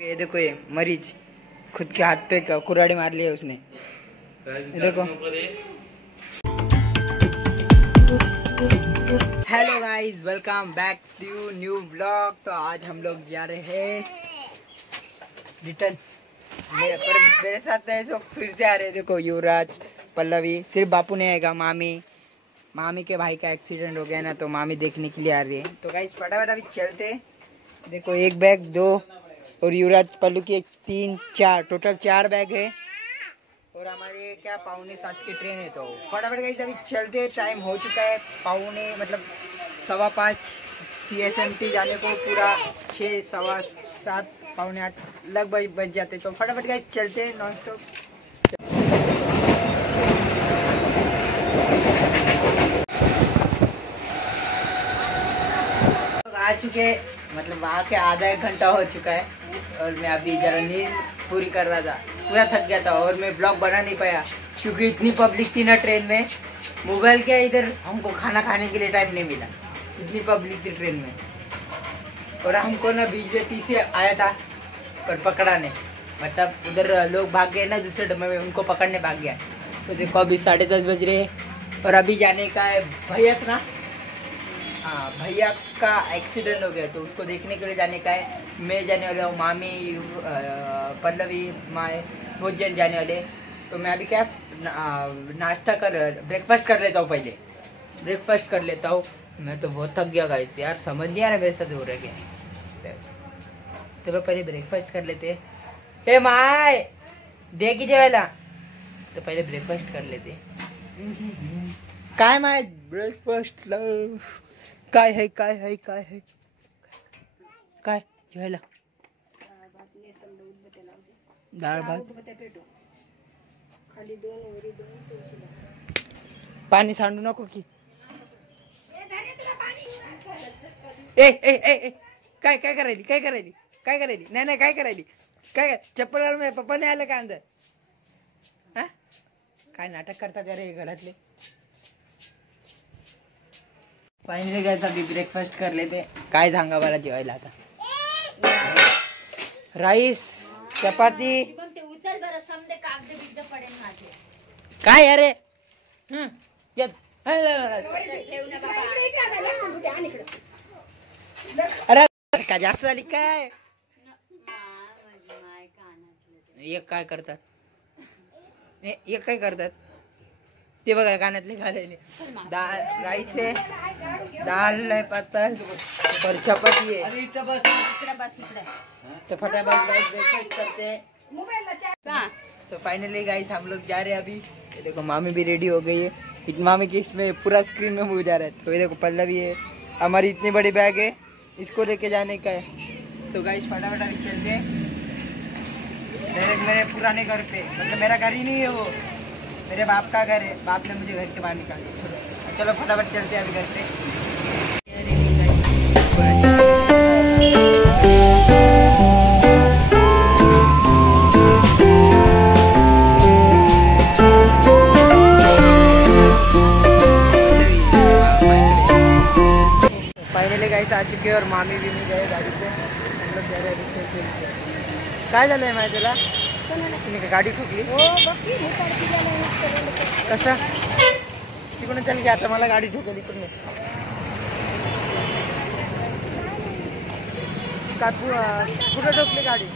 ये देखो, ये मरीज खुद के हाथ पे कुराड़ी मार लिया उसने। ये देखो। Hello guys, welcome back to new blog. तो आज हम लोग जा रहे हैं रिटर्न। मेरे साथ ऐसे फिर से आ रहे हैं। देखो, युवराज, पल्लवी, सिर्फ बापू नहीं आएगा। मामी के भाई का एक्सीडेंट हो गया ना, तो मामी देखने के लिए आ रही है। तो गाइस फटाफट अभी चलते। देखो, एक बैग, दो, और युवराज पल्लू की 3 4 टोटल 4 बैग है। और हमारे क्या 6:45 की ट्रेन है। तो फटाफट गाइस अभी चलते। टाइम हो चुका है 5:15 CSMT जाने को। पूरा 6 सवा 7 पौने 8 लगभग बज जाते। तो फटाफट गाइस चलते नॉन स्टॉप। आ चुके, मतलब वहाँ के आधा 1 घंटा हो चुका है। और मैं अभी जरा नींद पूरी कर रहा था, पूरा थक गया था। और मैं ब्लॉग बना नहीं पाया क्योंकि इतनी पब्लिक थी ना ट्रेन में। मोबाइल के इधर हमको खाना खाने के लिए टाइम नहीं मिला, इतनी पब्लिक थी ट्रेन में। और हमको ना बीच में तीसरे आया था पर पकड़ा नहीं, मतलब उधर लोग भाग गए ना दूसरे डब्बे में, उनको पकड़ने भाग गया। तो देखो अभी 10:30 बज रहे हैं और अभी जाने का है भैया ना। हाँ, भैया का एक्सीडेंट हो गया तो उसको देखने के लिए जाने का है। मैं जाने वाला हूँ, मामी, पल्लवी, माए, बहुत जन जाने वाले। तो मैं अभी क्या नाश्ता ब्रेकफास्ट कर लेता हूँ। पहले ब्रेकफास्ट कर लेता हूँ। मैं तो बहुत थक गया गाइस यार, समझ नहीं आ रहा मेरे साथ हो रहा क्या। चलो पहले ब्रेकफास्ट कर लेते। ए माए देखी जेवायला, तो पहले ब्रेकफास्ट कर लेते। काय माए ब्रेकफास्ट काय है जेवायला डाळ भात, पाणी सांडू नको की। ए ए ए ए काय करायली नाही काय करायली, काय चप्पल घालून माझ्या पप्पा नाही आलं का अंदर? हा, काय नाटक करतात अरे घरातले। फायनली गाइस अभी ब्रेकफास्ट कर लेते। काय सांगा मला जेवायला आता? राईस, चपाती। काय अरे अरे का जास्त झाली काय? एक काय करतात, एक काय करतात ते बघा, कानातले घालायले। दाल राईस है, दाल है पत्ता और चपाती है। तो फटाफट गाइस ब्रेकफास्ट करते हैं। तो फाइनली गाइस हम लोग जा रहे हैं अभी। ये देखो मामी भी रेडी हो गई है। मामी की इसमें पूरा स्क्रीन में मूव जा रहा है। तो ये देखो पल्लवी है, हमारी इतनी बड़ी बैग है, इसको लेके जाने का है। तो गाइस फटाफट अभी चलते हैं डायरेक्ट मेरे पुराने घर पे। मतलब मेरा घर ही नहीं है वो, मेरे बाप का घर है। बाप ने मुझे घर के बाहर निकाल दिया। चलो फटाफट चलते हैं अभी घर पे। फाइनली गाइस आ चुके हैं और मामी भी नहीं गए गाड़ी पे। हम लोग जा रहे हैं। काय झालंय माहिती तुला? गाडी ठोकली कसा तिकडून चल गया, आता मला गाडी ठोकली इकडून। कुठं ठोकली गाडी?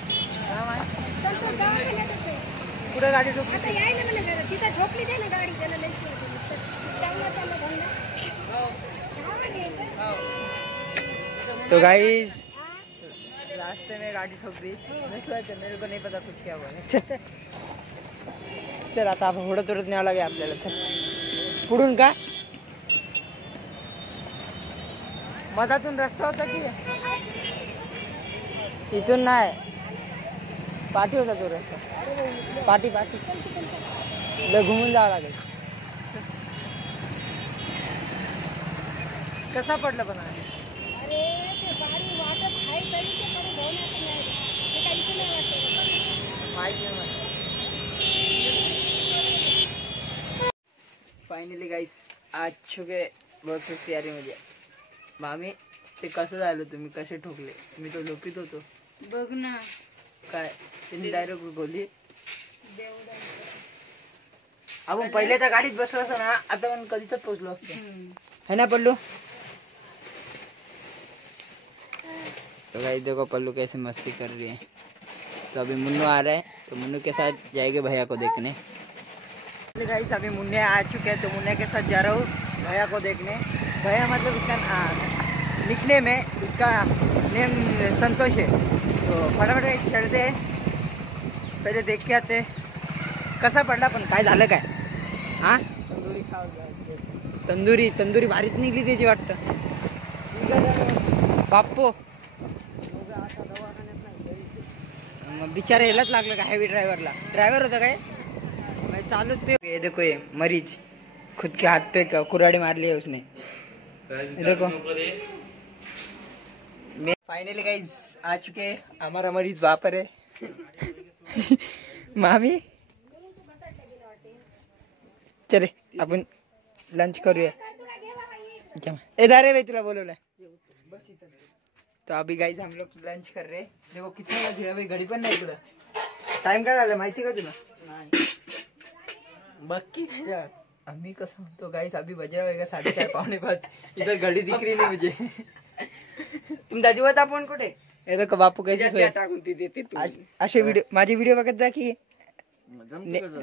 कुठं गाडी ठोकली? तो गाइस रास्ते में गाड़ी ठोक दी। मेरे को नहीं पता कुछ क्या हुआ। चल आता आपण उडत न्यावं लागेल आपल्याला। चल पुढून का मधातून रस्ता होता की इथून नाही, पाठी होता तो रस्ता। पाठी घुमून जावं लागेल। कसा पडलं पण फायनली गाइस आज चुके। बहुत सुस्ती आ रही मुझे। मामी ते कसं झालं, तुम्ही कसे ठोकले? मी तो झोपीत होतो बघ ना, काय त्यांनी डायरेक्ट बोलली आपण पहिल्याच्या गाडीत बसलो असतो ना आता पण कधीच पोहोचलो असतो है ना पल्लू। तो गाइस देखो पल्लू कैसे मस्ती कर रही है। तो अभी मुन्नू आ रहा है तो मुन्नू के साथ जाएंगे भैया को देखने। गाइस अभी मुन्ने आ चुके हैं तो मुन्ने के साथ जा रहा हूँ भैया को देखने। भैया मतलब इसका लिखने में इसका नेम संतोष है। तो फटाफट चलते हैं पहिले देख के आते कसा पडला पण काय झालं काय हा तंदुरी खाऊ तंदुरी तंदुरी भारीच निघली त्याची वाटतं बाप्पो बिचारा यालाच लागलं का हेवी ड्राइवरला ड्राइवर होता काय चालूच पे ये देखो ये मरीज खुद के हाथ पे कुराड़ी मार लिया उसने देखो फाइनली गाइस आ चुके हमारा मरीज वहां पर है मामी चले अपन लंच करूया इधर है भाई तुला बोलवलंय तो अभी गाइस हम लोग लंच कर रहे हैं। देखो कितना बज रहा है भाई घड़ी पण नाही तुला टाइम काय झाला माहिती का तुला नाही बाकी आम्ही कसं म्हणतो गाइस अभी बज रहा होगा 4:30 पौने 5 इधर घड़ी दिख रही नहीं मुझे तुम दाजीवत आपण कुठे हे देखो बापू कैसे टाकून देते तू असे व्हिडिओ माझे व्हिडिओ बघत जा की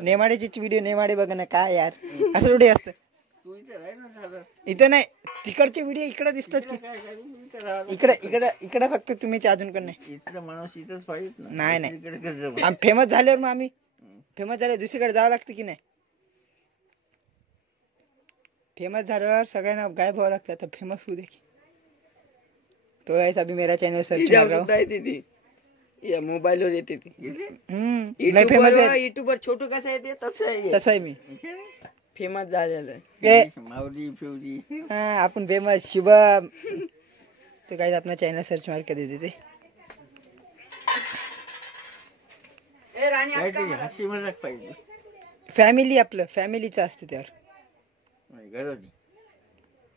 नेमाडेची व्हिडिओ नेमाडे बघ ना काय यार असं थोडी असतं इथं नाही तिकडचे व्हिडिओ इकडे दिसतात की इकडे इकडे इकडे फक्त तुम्ही अजून पण नाही नाही नाही फेमस झाल्यावर मग आम्ही फेमस झाल्यावर दुसरीकडे जावं लागतं की नाही फेमस झाल्यावर सगळ्यांना गायब व्हावं लागतं तर फेमस होऊ दे की तो गाइस अभी मेरा चैनल सर्च कर रहा हूँ या मोबाईल वर येते नाही फेमस आहे यूट्यूब वर छोटू कसं येते तसं आहे मी फेमस झालेलं माऊली फेवली आपण फेमस शुभम तो गाइस अपना चैनल सर्च मार के दे देते फॅमिली आपलं फॅमिलीचं असते त्यावर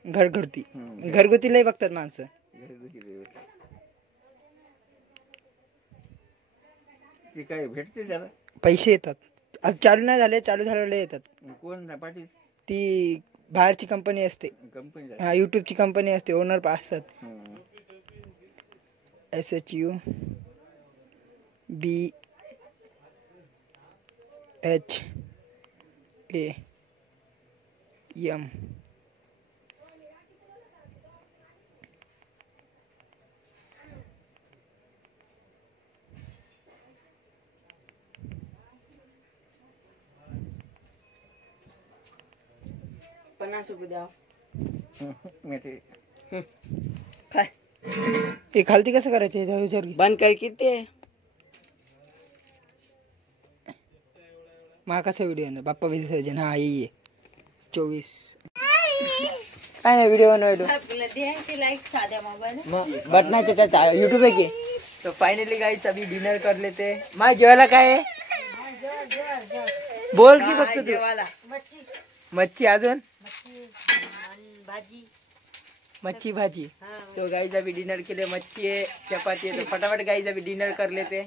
घरगुती घरगुती लय बघतात माणसं काय भेटते त्याला पैसे येतात चालू नाही झाले चालू झालेले येतात कोण पाटील ती बाहेरची कंपनी असते हा युट्यूबची कंपनी असते ओनर असतात SHUBHAM ₹50 द्या काय ते खालती कसं करायचं विचार बंद कर किती महाकाचा व्हिडिओ ना बाप्पा विसर्जन हा ये 24 काय नाही व्हिडिओ बटनाचे त्याचा यूट्यूब आहे की तो फाइनली गाइस अभी डिनर कर लेते माँ जेवायला काय आहे बोल की फक्त जेवायला मच्छी अजून भाजी मच्छी भाजी तो गाइस अभी डिनर के लिए मच्छी है चपाती है तो फटाफट गाइस अभी डिनर कर लेते